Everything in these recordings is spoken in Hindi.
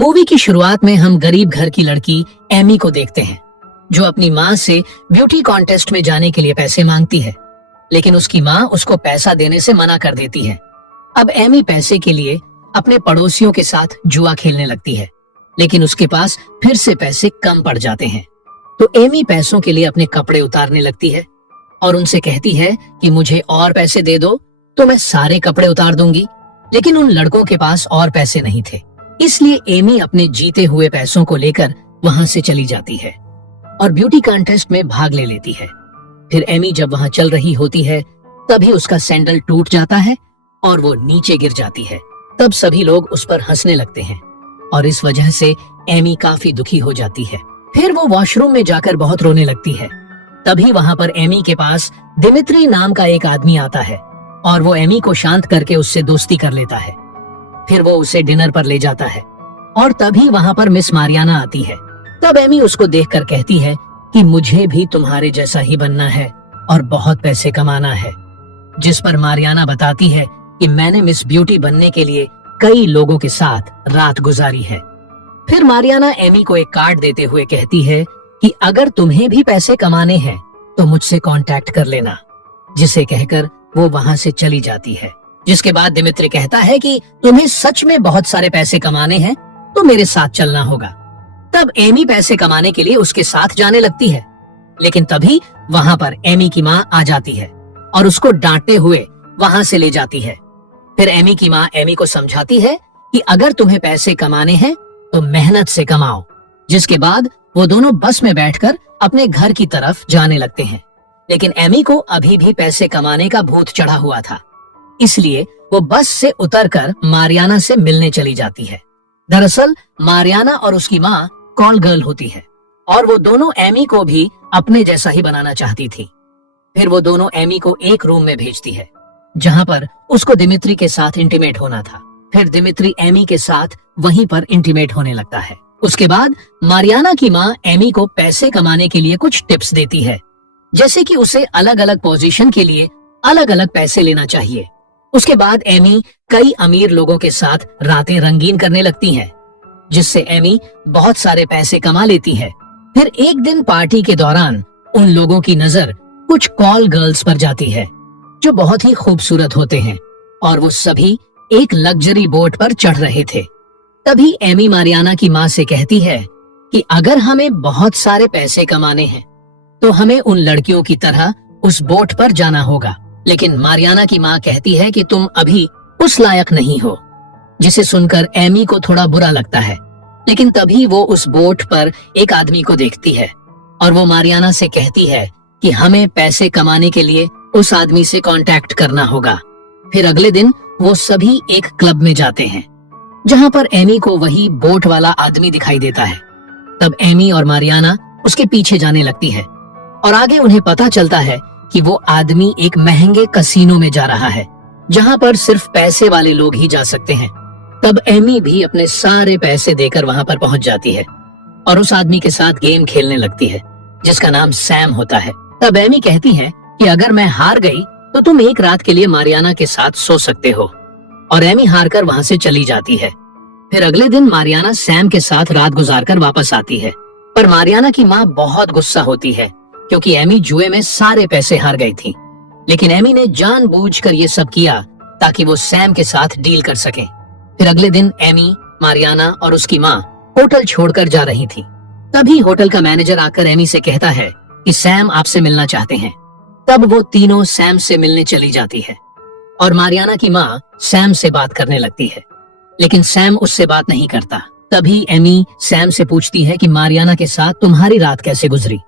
मूवी की शुरुआत में हम गरीब घर की लड़की एमी को देखते हैं, जो अपनी माँ से ब्यूटी कॉन्टेस्ट में जाने के लिए पैसे मांगती है, लेकिन उसकी माँ उसको पैसा देने से मना कर देती है। अब एमी पैसे के लिए अपने पड़ोसियों के साथ जुआ खेलने लगती है, लेकिन उसके पास फिर से पैसे कम पड़ जाते हैं। तो एमी पैसों के लिए अपने कपड़े उतारने लगती है और उनसे कहती है कि मुझे और पैसे दे दो तो मैं सारे कपड़े उतार दूंगी। लेकिन उन लड़कों के पास और पैसे नहीं थे, इसलिए एमी अपने जीते हुए पैसों को लेकर वहां से चली जाती है और ब्यूटी कॉन्टेस्ट में भाग ले लेती है। फिर एमी जब वहां चल रही होती है तभी उसका सैंडल टूट जाता है और वो नीचे गिर जाती है। तब सभी लोग उस पर हंसने लगते हैं और इस वजह से एमी काफी दुखी हो जाती है। फिर वो वॉशरूम में जाकर बहुत रोने लगती है। तभी वहां पर एमी के पास दिमित्री नाम का एक आदमी आता है और वो एमी को शांत करके उससे दोस्ती कर लेता है। फिर वो उसे डिनर पर ले जाता है और तभी वहां पर मिस मारियाना आती है। तब एमी उसको देखकर कहती है कि मुझे भी तुम्हारे जैसा ही बनना है और बहुत पैसे कमाना है। जिस पर मारियाना बताती है कि मैंने मिस ब्यूटी बनने के लिए कई लोगों के साथ रात गुजारी है। फिर मारियाना एमी को एक कार्ड देते हुए कहती है कि अगर तुम्हें भी पैसे कमाने हैं तो मुझसे कांटेक्ट कर लेना। जिसे कहकर वो वहां से चली जाती है। जिसके बाद दिमित्री कहता है कि तुम्हें सच में बहुत सारे पैसे कमाने हैं तो मेरे साथ चलना होगा। तब एमी पैसे कमाने के लिए उसके साथ जाने लगती है, लेकिन तभी वहां पर एमी की माँ आ जाती है और उसको डांटते हुए वहां से ले जाती है। फिर एमी की माँ एमी को समझाती है कि अगर तुम्हें पैसे कमाने हैं तो मेहनत से कमाओ। जिसके बाद वो दोनों बस में बैठकर अपने घर की तरफ जाने लगते हैं, लेकिन एमी को अभी भी पैसे कमाने का भूत चढ़ा हुआ था, इसलिए वो बस से उतरकर मारियाना से मिलने चली जाती है। दरअसल मारियाना और उसकी माँ कॉल गर्ल होती है और वो दोनों एमी को भी अपने जैसा ही बनाना चाहती थी। फिर वो दोनों एमी को एक रूम में भेजती है जहाँ पर उसको दिमित्री के साथ इंटीमेट होना था। फिर दिमित्री एमी के साथ वहीं पर इंटीमेट होने लगता है। उसके बाद मारियाना की माँ एमी को पैसे कमाने के लिए कुछ टिप्स देती है, जैसे कि उसे अलग अलग पोजीशन के लिए अलग अलग पैसे लेना चाहिए। उसके बाद एमी कई अमीर लोगों के साथ रातें रंगीन करने लगती हैं, जिससे एमी बहुत सारे पैसे कमा लेती है। फिर एक दिन पार्टी के दौरान उन लोगों की नजर कुछ कॉल गर्ल्स पर जाती है जो बहुत ही खूबसूरत होते हैं और वो सभी एक लग्जरी बोट पर चढ़ रहे थे। तभी एमी मारियाना की माँ से कहती है कि अगर हमें बहुत सारे पैसे कमाने हैं तो हमें उन लड़कियों की तरह उस बोट पर जाना होगा। लेकिन मारियाना की माँ कहती है कि तुम अभी उस लायक नहीं हो, जिसे सुनकर एमी को थोड़ा बुरा लगता है। लेकिन तभी वो उस बोट पर एक आदमी को देखती है और वो मारियाना से कहती है कि हमें पैसे कमाने के लिए उस आदमी से कांटेक्ट करना होगा। फिर अगले दिन वो सभी एक क्लब में जाते हैं जहाँ पर एमी को वही बोट वाला आदमी दिखाई देता है। तब एमी और मारियाना उसके पीछे जाने लगती है और आगे उन्हें पता चलता है कि वो आदमी एक महंगे कसीनो में जा रहा है जहाँ पर सिर्फ पैसे वाले लोग ही जा सकते हैं। तब एमी भी अपने सारे पैसे देकर वहाँ पर पहुँच जाती है और उस आदमी के साथ गेम खेलने लगती है जिसका नाम सैम होता है। तब एमी कहती है कि अगर मैं हार गई तो तुम एक रात के लिए मारियाना के साथ सो सकते हो, और एमी हारकर वहाँ से चली जाती है। फिर अगले दिन मारियाना सैम के साथ रात गुजारकर वापस आती है, पर मारियाना की माँ बहुत गुस्सा होती है क्योंकि एमी जुए में सारे पैसे हार गई थी। लेकिन एमी ने जानबूझकर ये सब किया ताकि वो सैम के साथ डील कर सके। फिर अगले दिन एमी, मारियाना और उसकी माँ होटल छोड़कर जा रही थी। तभी होटल का मैनेजर आकर एमी से कहता है कि सैम आपसे मिलना चाहते हैं। तब वो तीनों सैम से मिलने चली जाती है और मारियाना की माँ सैम से बात करने लगती है, लेकिन सैम उससे बात नहीं करता। तभी एमी सैम से पूछती है कि मारियाना के साथ तुम्हारी रात कैसे गुजरी,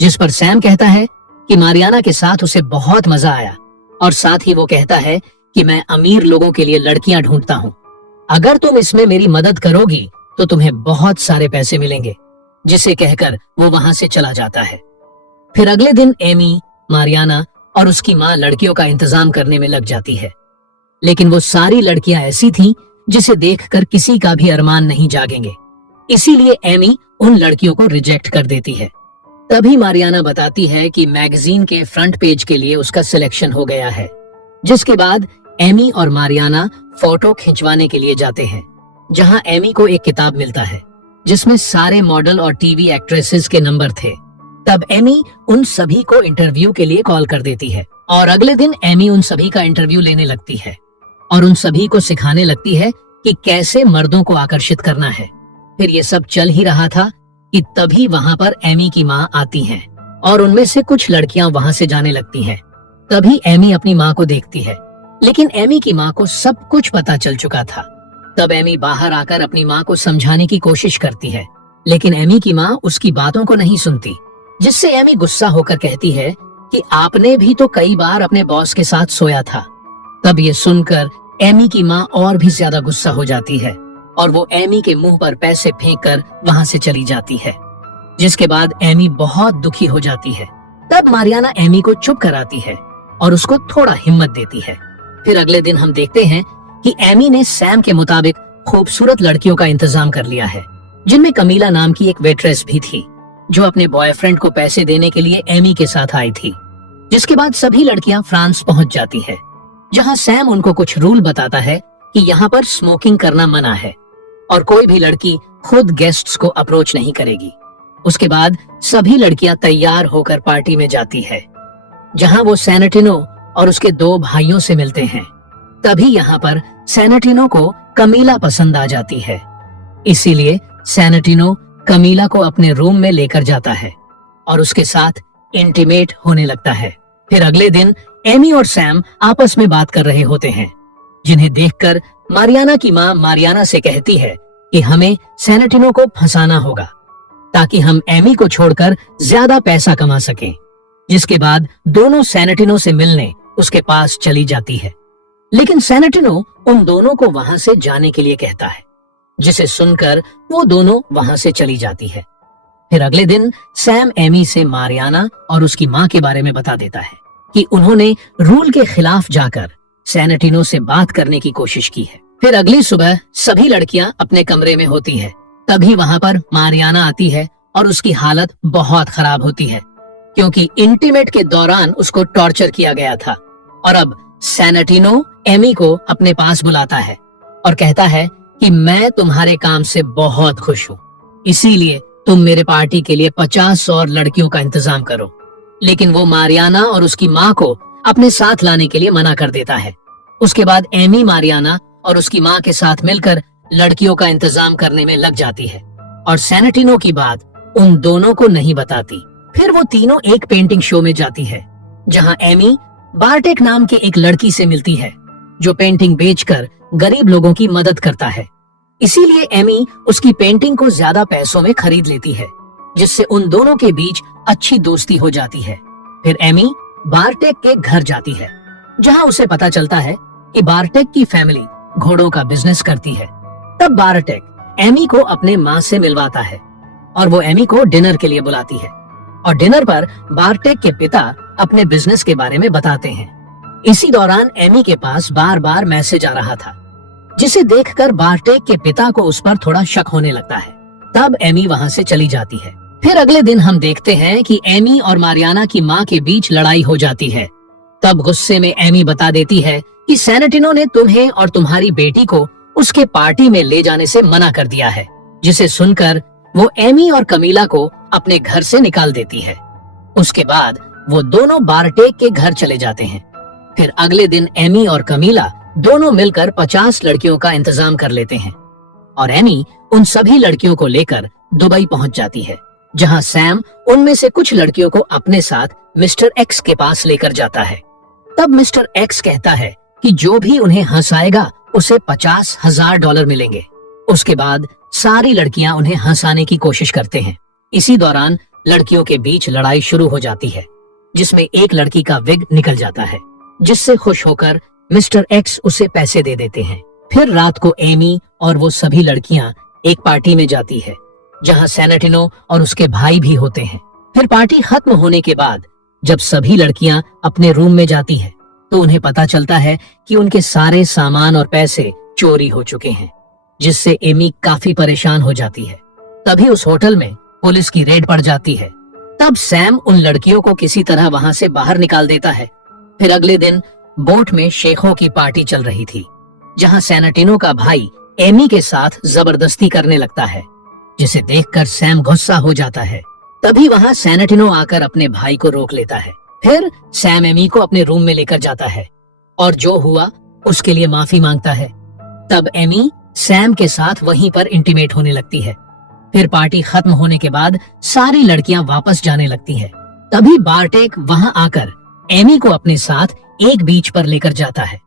जिस पर सैम कहता है कि मारियाना के साथ उसे बहुत मजा आया और साथ ही वो कहता है कि मैं अमीर लोगों के लिए लड़कियां ढूंढता हूँ, अगर तुम इसमें मेरी मदद करोगी तो तुम्हें बहुत सारे पैसे मिलेंगे। जिसे कहकर वो वहां से चला जाता है। फिर अगले दिन एमी, मारियाना और उसकी माँ लड़कियों का इंतजाम करने में लग जाती है, लेकिन वो सारी लड़कियां ऐसी थीं जिसे देखकर किसी का भी अरमान नहीं जागेंगे। इसीलिए एमी उन लड़कियों को रिजेक्ट कर देती है। तभी मारियाना बताती है कि मैगजीन के फ्रंट पेज के लिए उसका सिलेक्शन हो गया है। जिसके बाद एमी और मारियाना फोटो खिंचवाने के लिए जाते हैं जहां एमी को एक किताब मिलता है जिसमें सारे मॉडल और टीवी एक्ट्रेसेस के नंबर थे। तब एमी उन सभी को इंटरव्यू के लिए कॉल कर देती है और अगले दिन एमी उन सभी का इंटरव्यू लेने लगती है और उन सभी को सिखाने लगती है कि कैसे मर्दों को आकर्षित करना है। फिर ये सब चल ही रहा था कि तभी वहां पर एमी की माँ आती हैं और उनमें से कुछ लड़कियां वहां से जाने लगती हैं। तभी एमी अपनी माँ को देखती है, लेकिन एमी की माँ को सब कुछ पता चल चुका था। तब एमी बाहर आकर अपनी माँ को समझाने की कोशिश करती है, लेकिन एमी की माँ उसकी बातों को नहीं सुनती, जिससे एमी गुस्सा होकर कहती है कि आपने भी तो कई बार अपने बॉस के साथ सोया था। तब ये सुनकर एमी की माँ और भी ज्यादा गुस्सा हो जाती है और वो एमी के मुंह पर पैसे फेंककर वहां से चली जाती है, जिसके बाद एमी बहुत दुखी हो जाती है। तब मारियाना एमी को चुप कराती है और उसको थोड़ा हिम्मत देती है। फिर अगले दिन हम देखते हैं कि एमी ने सैम के मुताबिक खूबसूरत लड़कियों का इंतजाम कर लिया है, जिनमें कमीला नाम की एक वेट्रेस भी थी जो अपने बॉयफ्रेंड को पैसे देने के लिए एमी के साथ आई थी। जिसके बाद सभी लड़कियां फ्रांस पहुंच जाती है, जहां सैम उनको कुछ रूल बताता है कि यहाँ पर स्मोकिंग करना मना है और कोई भी लड़की खुद गेस्ट्स को अप्रोच नहीं करेगी। उसके बाद सभी लड़कियां तैयार होकर पार्टी में जाती है, जहां वो सैनेटिनो और उसके 2 भाइयों से मिलते हैं। तभी यहाँ पर सैनेटिनो को कमीला पसंद आ जाती है, इसीलिए सैनेटिनो कमीला को अपने रूम में लेकर जाता है और उसके साथ इंटीमेट होने लगता है। फिर अगले दिन एमी और सैम आपस में बात कर रहे होते हैं, जिन्हें देखकर मारियाना की माँ मारियाना से कहती है कि हमें सैनेटिनो को फंसाना होगा ताकि हम एमी को छोड़कर ज्यादा पैसा कमा सकें। जिसके बाद दोनों सैनेटिनो से मिलने उसके पास चली जाती है, लेकिन सैनेटिनो उन दोनों को वहां से जाने के लिए कहता है, जिसे सुनकर वो दोनों वहां से चली जाती है। फिर अगले दिन सैम एमी से मारियाना और उसकी माँ के बारे में बता देता है कि उन्होंने रूल के खिलाफ जाकर सैनेटिनो से बात करने की कोशिश की है। फिर अगली सुबह सभी लड़कियां अपने कमरे में होती है। तभी वहां पर मारियाना आती है और उसकी हालत बहुत खराब होती है, क्योंकि इंटीमेट के दौरान उसको टॉर्चर किया गया था। और अब सैनेटिनो एमी को अपने पास बुलाता है और कहता है कि मैं तुम्हारे काम से बहुत खुश हूँ, इसीलिए तुम मेरे पार्टी के लिए 50 और लड़कियों का इंतजाम करो। लेकिन वो मारियाना और उसकी माँ को अपने साथ लाने के लिए मना कर देता है। उसके बाद एमी मारियाना और उसकी माँ के साथ मिलकर लड़कियों का इंतजाम करने में लग जाती है और सैनेटिनो की बात उन दोनों को नहीं बताती। फिर वो तीनों एक पेंटिंग शो में जाती है, जहाँ एमी बार्टेक नाम के एक लड़की से मिलती है जो पेंटिंग बेचकर गरीब लोगों की मदद करता है। इसीलिए एमी उसकी पेंटिंग को ज्यादा पैसों में खरीद लेती है, जिससे उन दोनों के बीच अच्छी दोस्ती हो जाती है। फिर एमी बार्टेक के घर जाती है, जहां उसे पता चलता है कि बार्टेक की फैमिली घोड़ों का बिजनेस करती है। तब बार्टेक एमी को अपने माँ से मिलवाता है और वो एमी को डिनर के लिए बुलाती है और डिनर पर बार्टेक के पिता अपने बिजनेस के बारे में बताते हैं। इसी दौरान एमी के पास बार बार मैसेज आ रहा था, जिसे देखकर बार्टेक के पिता को उस पर थोड़ा शक होने लगता है। तब एमी वहां से चली जाती है। फिर अगले दिन हम देखते हैं कि एमी और मारियाना की माँ के बीच लड़ाई हो जाती है। तब गुस्से में एमी बता देती है कि सैनेटिनो ने तुम्हें और तुम्हारी बेटी को उसके पार्टी में ले जाने से मना कर दिया है, जिसे सुनकर वो एमी और कमीला को अपने घर से निकाल देती है। उसके बाद वो दोनों बार्टेक के घर चले जाते हैं। फिर अगले दिन एमी और कमीला दोनों मिलकर 50 लड़कियों का इंतजाम कर लेते हैं और एमी उन सभी लड़कियों को लेकर दुबई पहुंच जाती है, जहां सैम उनमें से कुछ लड़कियों को अपने साथ मिस्टर एक्स के पास लेकर जाता है। तब मिस्टर एक्स कहता है कि जो भी उन्हें हंसाएगा उसे $50,000 मिलेंगे। उसके बाद सारी लड़कियां उन्हें हंसाने की कोशिश करते हैं। इसी दौरान लड़कियों के बीच लड़ाई शुरू हो जाती है, जिसमें एक लड़की का विग निकल जाता है, जिससे खुश होकर मिस्टर एक्स उसे पैसे दे देते हैं। फिर रात को एमी और वो सभी लड़कियां एक पार्टी में जाती है, जहां सैनेटिनो और उसके भाई भी होते हैं। फिर पार्टी खत्म होने के बाद जब सभी लड़कियां अपने रूम में जाती हैं, तो उन्हें पता चलता है कि उनके सारे सामान और पैसे चोरी हो चुके हैं, जिससे एमी काफी परेशान हो जाती है। तभी उस होटल में पुलिस की रेड पड़ जाती है। तब सैम उन लड़कियों को किसी तरह वहां से बाहर निकाल देता है। फिर अगले दिन बोट में शेखों की पार्टी चल रही थी, जहां सैनेटिनो का भाई एमी के साथ जबरदस्ती करने लगता है, जिसे देखकर सैम गुस्सा हो जाता है। तभी वहां सैनेटिनो आकर अपने भाई को रोक लेता है। फिर सैम एमी को अपने रूम में लेकर जाता है और जो हुआ उसके लिए माफी मांगता है। तब एमी सैम के साथ वहीं पर इंटीमेट होने लगती है। फिर पार्टी खत्म होने के बाद सारी लड़कियां वापस जाने लगती है। तभी बार्टेक वहां आकर एमी को अपने साथ एक बीच पर लेकर जाता है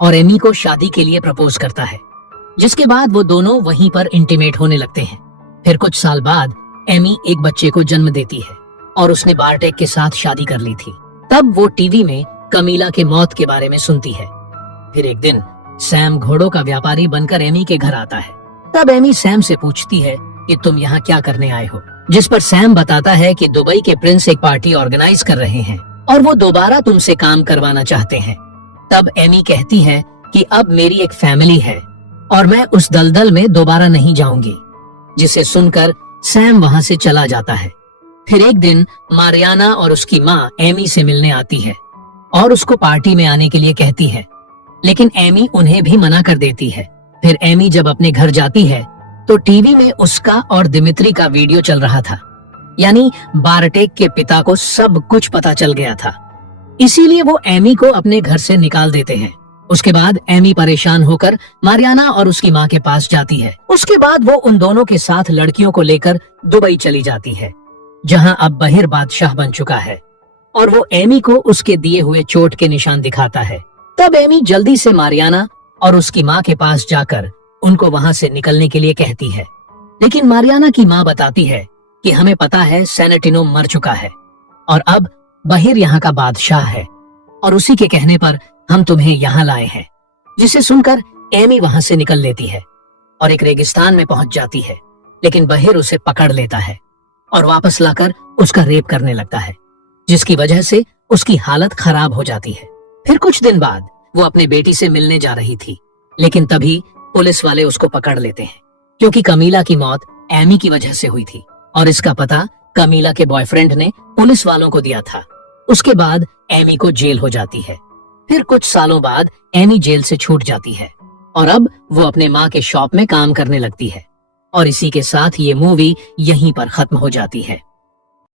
और एमी को शादी के लिए प्रपोज करता है, जिसके बाद वो दोनों वहीं पर इंटीमेट होने लगते हैं। फिर कुछ साल बाद एमी एक बच्चे को जन्म देती है और उसने बार्टेक के साथ शादी कर ली थी। तब वो टीवी में कमीला के मौत के बारे में सुनती है। फिर एक दिन सैम घोड़ों का व्यापारी बनकर एमी के घर आता है। तब एमी सैम से पूछती है कि तुम यहाँ क्या करने आए हो, जिस पर सैम बताता है कि दुबई के प्रिंस एक पार्टी ऑर्गेनाइज कर रहे हैं और वो दोबारा तुमसे काम करवाना चाहते हैं। तब एमी कहती है कि अब मेरी एक फैमिली है और मैं उस दलदल में दोबारा नहीं जाऊंगी, जिसे सुनकर सैम वहां से चला जाता है। फिर एक दिन मारियाना और उसकी माँ एमी से मिलने आती है और उसको पार्टी में आने के लिए कहती है, लेकिन एमी उन्हें भी मना कर देती है। फिर एमी जब अपने घर जाती है तो टीवी में उसका और दिमित्री का वीडियो चल रहा था, यानी बार्टेक के पिता को सब कुछ पता चल गया था। इसीलिए वो एमी को अपने घर से निकाल देते हैं। उसके बाद एमी परेशान होकर मारियाना और उसकी माँ के पास जाती है। उसके बाद वो उन दोनों के साथ लड़कियों को लेकर दुबई चली जाती है, जहाँ अब बहिर बादशाह बन चुका है और वो एमी को उसके दिए हुए चोट के निशान दिखाता है। तब एमी जल्दी से मारियाना और उसकी माँ के पास जाकर उनको वहां से निकलने के लिए कहती है, लेकिन मारियाना की माँ बताती है कि हमें पता है सैनेटिनो मर चुका है और अब बहिर यहाँ का बादशाह है और उसी के कहने पर हम तुम्हें यहाँ लाए हैं। जिसे सुनकर एमी वहां से निकल लेती है और एक रेगिस्तान में पहुंच जाती है, लेकिन बहिर उसे पकड़ लेता है और वापस लाकर उसका रेप करने लगता है, जिसकी वजह से उसकी हालत खराब हो जाती है। फिर कुछ दिन बाद वो अपने बेटी से मिलने जा रही थी, लेकिन तभी पुलिस वाले उसको पकड़ लेते हैं, क्योंकि कमीला की मौत एमी की वजह से हुई थी और इसका पता कमीला के बॉयफ्रेंड ने पुलिस वालों को दिया था। उसके बाद एमी को जेल हो जाती है। फिर कुछ सालों बाद एमी जेल से छूट जाती है और अब वो अपने माँ के शॉप में काम करने लगती है। और इसी के साथ ये मूवी यहीं पर खत्म हो जाती है।